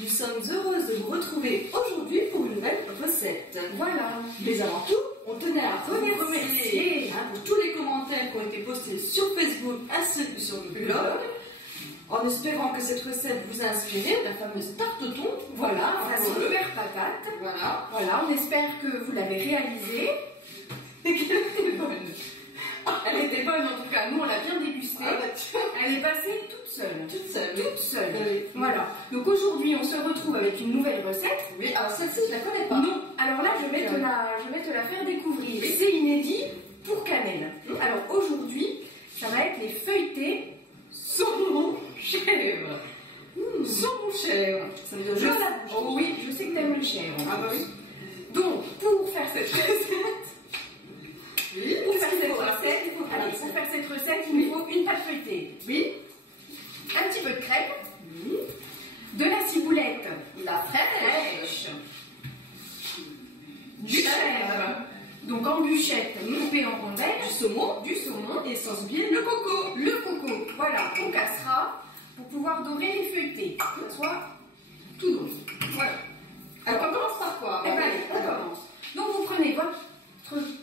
Nous sommes heureuses de vous retrouver aujourd'hui pour une nouvelle recette. Voilà. Mais avant tout, on tenait à remercier pour tous les commentaires qui ont été postés sur Facebook ainsi que sur le blog. En espérant que cette recette vous a inspiré, la fameuse tarte au thon. Voilà, la super patate. Voilà. Voilà, on espère que vous l'avez réalisée. Et qu'elle était bonne. Elle était bonne en tout cas, nous on l'a bien dégustée. Elle est passée toute seule. Toute seule. Toute seule. Oui. Voilà. Donc aujourd'hui on se retrouve avec une nouvelle recette. Oui, alors celle-ci je la connais pas. Non, alors là je vais te la faire découvrir. C'est inédit pour Cannelle. Alors aujourd'hui, ça va être les feuilletés saumon chèvre. Saumon chèvre. Ça me donne juste. Oh oui, je sais que t'aimes le chèvre. Ah bah oui. Donc pour faire cette recette, Oui. pour faire cette recette, il nous faut une pâte feuilletée. Oui. Un petit peu de crème. Oui. De la ciboulette. La fraîche. Du chèvre. Donc en bûchette, coupée en rondelles. Du saumon. Du saumon. Et sans oublier le coco. Le coco. Voilà, on cassera pour pouvoir dorer les feuilletés. Que ce soit tout doux. Voilà. Alors on commence par quoi? Eh ben allez, on commence. Donc vous prenez votre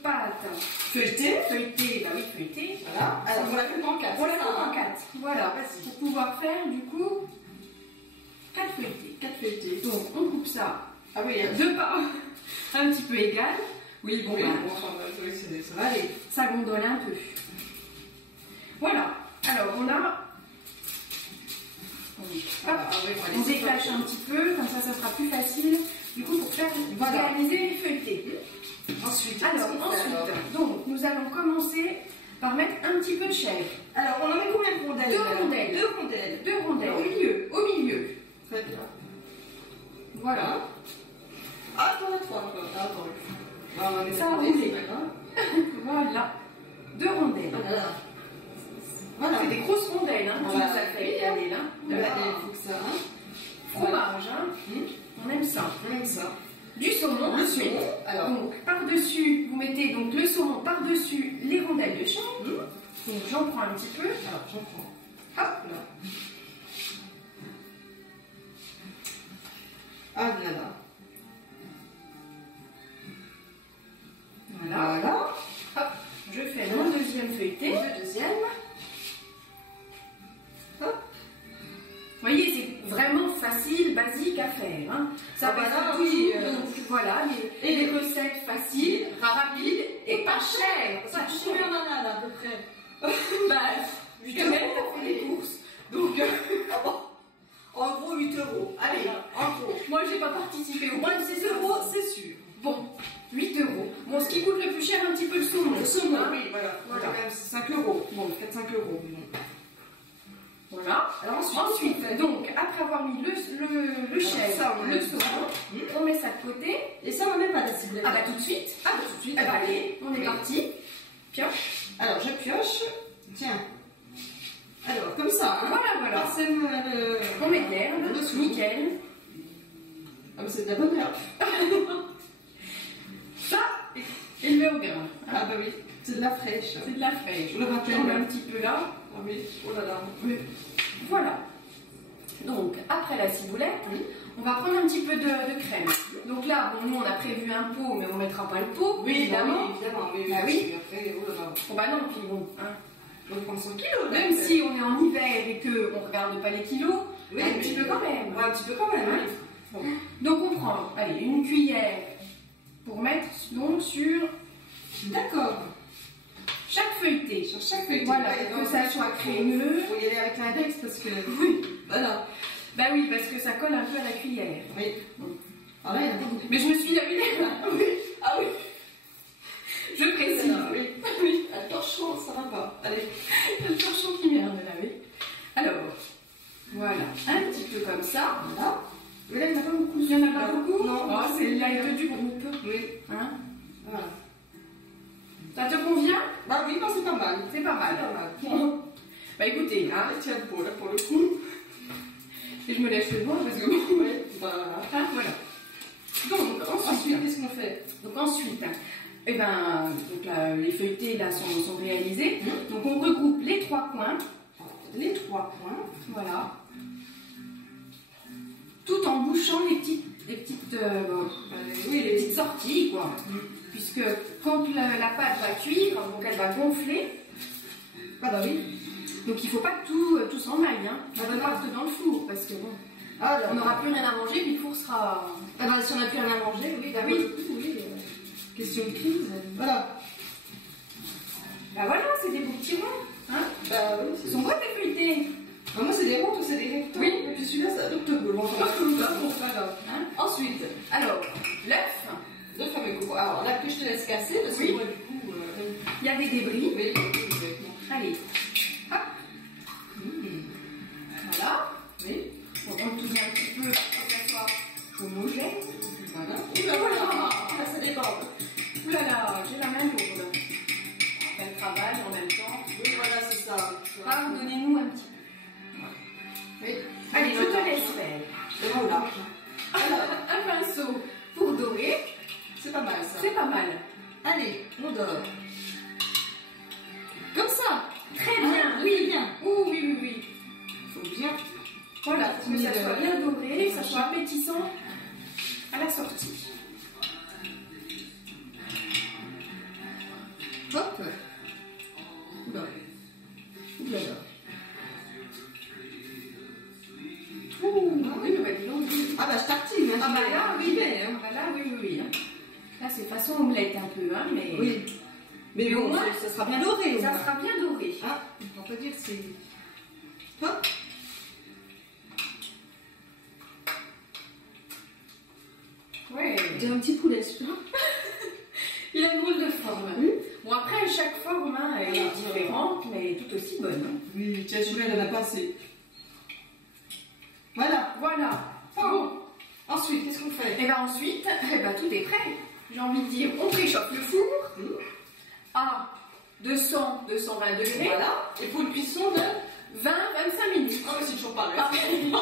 pâte Feuilleté. feuilletée, bah oui, feuilletée. Voilà. Alors on la coupe en 4. On la coupe en 4. Voilà, Vas-y. pour pouvoir faire du coup 4 feuilletés. 4 feuilletés. Donc on coupe ça Ah oui. de part un petit peu égal. Oui, bon, Oui. oui, ça va aller. Ça gondole un peu. Voilà. Alors on a. On déclache un petit peu, comme ça sera plus facile. Du coup, pour faire réaliser les feuilletés. Ensuite, donc nous allons commencer par mettre un petit peu de chèvre. Alors, on en met combien de rondelles? 2 rondelles. 2 rondelles. 2 rondelles. Au milieu. Très bien. Voilà. Ah, t'en as 3 quoi. Ah, attends. Ah, on va mettre Ça a roulé. Voilà. 2 rondelles. Voilà. C'est des grosses rondelles, hein. Voilà. Ça fait aller là. Voilà, il faut que ça. Fromage, hein. On aime ça. On aime ça. Du saumon. Le saumon. Alors. Donc par-dessus, vous mettez donc le saumon par-dessus les rondelles de chèvre. Donc j'en prends un petit peu. Alors, j'en prends. Hop là. Ah, là. Voilà. Voilà. Hop. Je fais mon deuxième feuilleté. Le deuxième. Hop. Vous voyez, c'est vraiment facile, basique à faire. Hein. Ça Ah bah va là, être oui, donc, voilà, les recettes faciles, rapides et pas chères. Ça, tu sais combien on en a là, à peu près? Bah, justement, t'as fait les courses. Donc, En gros, 8 euros. Allez, en gros. moi, j'ai pas participé au moins de 6 euros, euros. c'est sûr. Bon, 8 euros. Bon, ce qui coûte le plus cher, un petit peu le saumon. Le saumon, hein. oui, voilà. Voilà. Quand même, c'est 5 euros. Bon, peut-être 5 euros. Voilà. Alors Ensuite, donc, après avoir mis le chèvre, ça, on le met saumon, ça. on met ça de côté. Et ça, on met pas la ciboulette. Ah bah tout de suite. Ah bah tout de suite. Ah bah allez, on est Oui. parti. Pioche. Alors, je pioche. Tiens. Alors, comme ça. Hein. Voilà. Parsème le... On m'éclaire, le dessous. nickel. Ah, mais c'est de la bonne herbe. Ça, élevé au grain. Ah bah oui, c'est de la fraîche. C'est de la fraîche. Je le rappelle. On met un petit peu là. Ah oui, oh là là. Oui. Voilà. Donc, après la ciboulette, on va prendre un petit peu de crème. Donc là, bon, nous, on a prévu un pot, mais on ne mettra pas le pot, évidemment. Évidemment, oui. Bah oui. Après, oh là là. Bon, bah non, puis bon, hein. On va prendre 100 kilos. là. Même si on est en hiver et qu'on ne regarde pas les kilos, Oui, un petit peu quand même. Ouais, un petit peu quand même. Hein. Bon. Donc on prend, allez, une cuillère pour mettre donc sur D'accord. chaque feuilleté. Sur chaque feuilleté. Voilà, Ouais, que donc, ça soit crémeux. Faut y aller avec l'index parce que... Oui. Voilà. Bah oui, parce que ça colle un peu à la cuillère. Oui. Alors là, il y en a pas beaucoup. Mais je me suis lavé les mains. Oui. Ah oui. Je précise. Oui. Oui. La torchon, ça va pas. Allez. Le torchon qui merde là, oui. Alors, voilà, un petit peu comme ça. Voilà. Mais là, il n'y en a pas beaucoup. Il n'y en a pas beaucoup. Non. Oh, c'est le light du groupe. Oui. Hein? Voilà. Ça te convient? Bah oui, non, c'est pas mal. C'est pas mal. C'est pas mal. Bon. Bah écoutez, hein, Tiens, pour le coup. et je me lèche le doigt parce que bon, Oui. Voilà. hein, voilà. Donc Ensuite, qu'est-ce qu'on fait? Donc ensuite, eh ben, donc là, les feuilletés là sont réalisés. Donc on regroupe les 3 coins. Les 3 points. Voilà. Tout en bouchant les petites oui, les petites sorties, quoi. Puisque quand la pâte va cuire, donc elle va gonfler. Ah bah oui. Donc il ne faut pas que tout s'emmaille, hein. Elle va partir dans le four, parce que bon, on n'aura plus rien à manger, puis le four sera... Ah bah si on n'a plus rien à manger, oui, d'accord. Oui. Question de crise. Voilà. Bah voilà, c'est des beaux petits ronds, hein. Bah oui, Ils sont beaux tes feuilletés. Ah, moi c'est des ronds, toi c'est des rectangles. Oui. Et puis celui-là c'est un octogone. Bon, Hein. Ensuite, Alors, l'œuf, le fameux coco. Alors là que je te laisse casser, parce que oui. moi du coup... Il y a des débris. Oui, Allez, hop. Voilà. Oui. On tourne un petit peu pour que ça soit homogène. Voilà. Oula, là ça dépend. Ouh là là, j'ai la main lourde. Elle travaille en même temps. Oui, voilà, c'est ça. Pardonnez-nous un petit peu. Oui. Allez, je te laisse faire. C'est vraiment large. Un pinceau pour dorer. C'est pas mal ça. C'est pas mal. Allez, on dort. Comme ça. Très bien, oui. Bien. Oh oui, oui. Faut bien. Voilà, pour que ça soit bien doré, que ça soit appétissant à la sortie. Hop. Oula. Oula là. Ouh, oui, bah dis donc. Ah bah je tartine. Hein, Ah bah là, oui, hein. bah là, oui. Là, c'est façon omelette un peu, hein, mais... Oui. Mais au bon, moins, ça sera bien doré. ça sera bien doré. Ah, on peut dire que c'est... Hop. Ouais. J'ai un petit poulet, celui-là. Il a une drôle de forme. Oui. Bon, après, chaque forme, hein, elle est différente, mais tout aussi bonne. Hein. Oui, tiens, celui-là, il en a pas assez. Voilà. Voilà. Bon. Ensuite, qu'est-ce qu'on fait? Et bien ensuite, tout est prêt. J'ai envie de dire, on préchauffe le four à 200-220 degrés. Voilà. Et pour une cuisson de 20-25 minutes. Ah, mais c'est toujours pareil.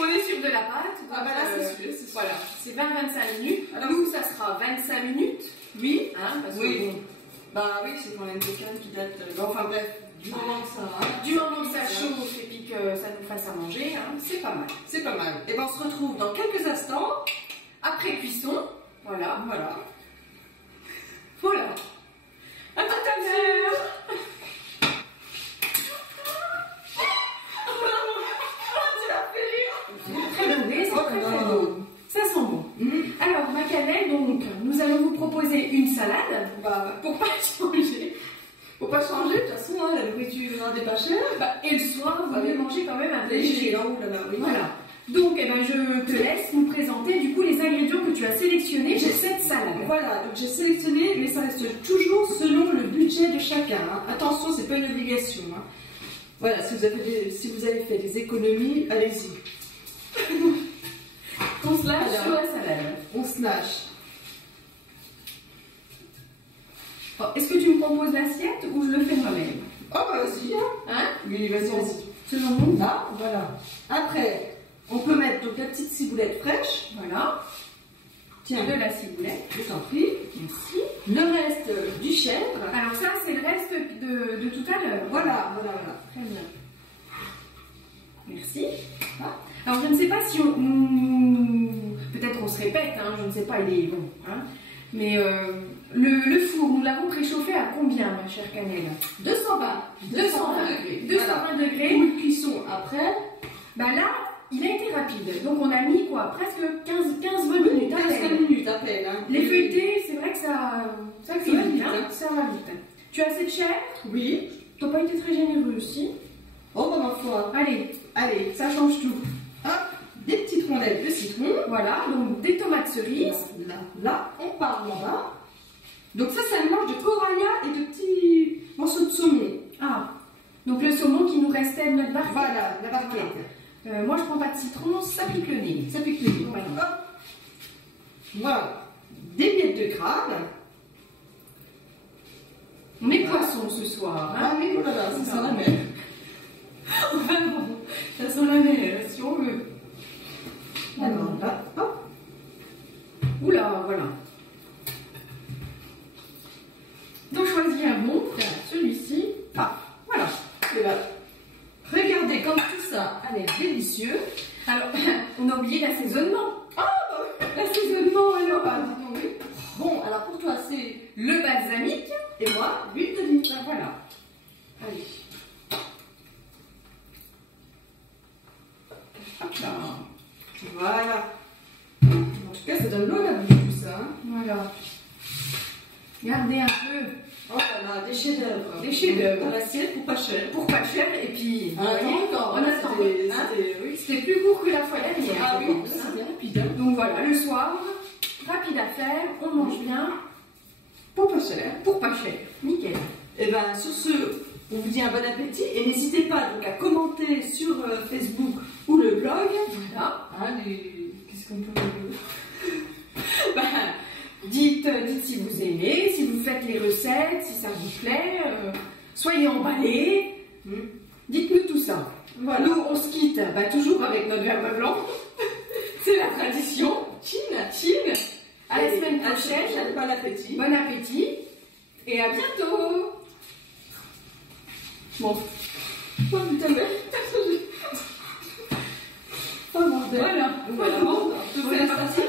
On est sur de la pâte. Ah, bah là, c'est sûr. Voilà, c'est 20-25 minutes. Alors, nous, ça sera 25 minutes. Oui. Hein, parce Oui. que bon, Bah oui, c'est quand même quelqu'un qui date. Enfin bref, du moment que ça. Hein. du moment que ça chauffe et puis que ça nous fasse à manger, hein, c'est pas mal. C'est pas mal. Et ben on se retrouve dans quelques instants. Après cuisson, voilà. Voilà. Voilà. À tout à l'heure. Très doré, ça très beau. Ça sent bon. Alors, ma cannelle, donc, nous allons vous proposer une salade. Bah, Pour pas changer. faut pas changer, de toute façon, hein, la nourriture n'est pas chère. Et le soir, vous devez manger quand même un peu Léger, léger. hein, oulala, oui. Voilà. Donc, je te laisse nous présenter du coup les ingrédients que tu as sélectionnés pour cette salade. Voilà, donc j'ai sélectionné, mais ça reste toujours selon le budget de chacun. Hein. Attention, c'est pas une obligation. Hein. Voilà, si vous avez fait des économies, allez-y. On se lâche sur la salade. On se lâche. Oh, est-ce que tu me proposes l'assiette ou je le fais moi-même? Oh, bah vas-y. Hein. Hein? Oui, vas-y. Selon nous. Là, voilà. Après, on peut mettre donc la petite ciboulette fraîche. Voilà. Tiens, De la ciboulette. je t'en prie. Merci. Le reste du chèvre. Alors ça, c'est le reste de tout à l'heure. Voilà. Très bien. Merci. Ah. Alors je ne sais pas si peut-être on se répète, hein, je ne sais pas, il est bon. Hein, mais le four, nous l'avons préchauffé à combien, ma chère Cannelle? 220. 220 degrés. 220 degrés. Pour une cuisson après. Bah là, il a été rapide. Donc on a mis quoi? Presque 15-20 minutes. 15 minutes à peine. Hein. Les feuilletés, c'est vrai que ça va vite. Hein. Hein. Ça va vite. Tu as assez de chair? Oui. Tu n'as pas été très généreux aussi. Oh, bah ma foi. Allez, ça change tout. Hop, des petites rondelles de citron. Voilà, donc des tomates cerises. Là, on part là-bas. Donc ça, c'est un mélange de coralla et de petits morceaux de saumon. Ah, donc le saumon qui nous restait de notre barquette. Voilà, la barquette. Moi, je prends pas de citron, ça pique le nez. Ça pique le nez. Voilà. Hop. Voilà, des miettes de crabe. On est poisson ce soir. Hein. Ah oui, voilà, c'est ça la mer. Vraiment, ça sent la mer, si on veut. Alors là, hop. Oula, voilà. Donc choisis un bon, celui-ci. Ah, voilà. Et là, regardez comme tout ça, elle est délicieux. Alors, on a oublié l'assaisonnement. Ah, l'assaisonnement, alors. Bon, alors pour toi, c'est Le balsamique. et moi, l'huile d'olive. Ben voilà. Allez. Hop là. Voilà. En tout cas, ça donne l'eau à la bouche, tout ça. Hein. Voilà. Regardez un peu. Oh là là, des chefs-d'œuvre. Des chefs-d'œuvre. Dans l'assiette pour pas cher. Pour pas cher, et puis. On attend. Oui. C'était plus court que la fois dernière. Ah je oui, pense, hein. c'était rapide. Hein. Donc voilà, le soir, rapide à faire, on mange bien, Pour pas cher. pour pas cher. Nickel. Et bien, sur ce, on vous dit un bon appétit et n'hésitez pas donc à commenter sur Facebook ou le blog. Voilà. Hein, qu'est-ce qu'on peut Ben, dites si vous aimez, si vous faites les recettes, si ça vous plaît, soyez emballés. Dites-nous tout ça. Voilà. Nous, on se quitte toujours avec notre verbe blanc. C'est la tradition. Chine. À la semaine prochaine. Bon appétit. Bon appétit. Et à bientôt. Bon. Oh putain, mais... Oh bordel. Voilà. Voilà. Bon, c'est parti.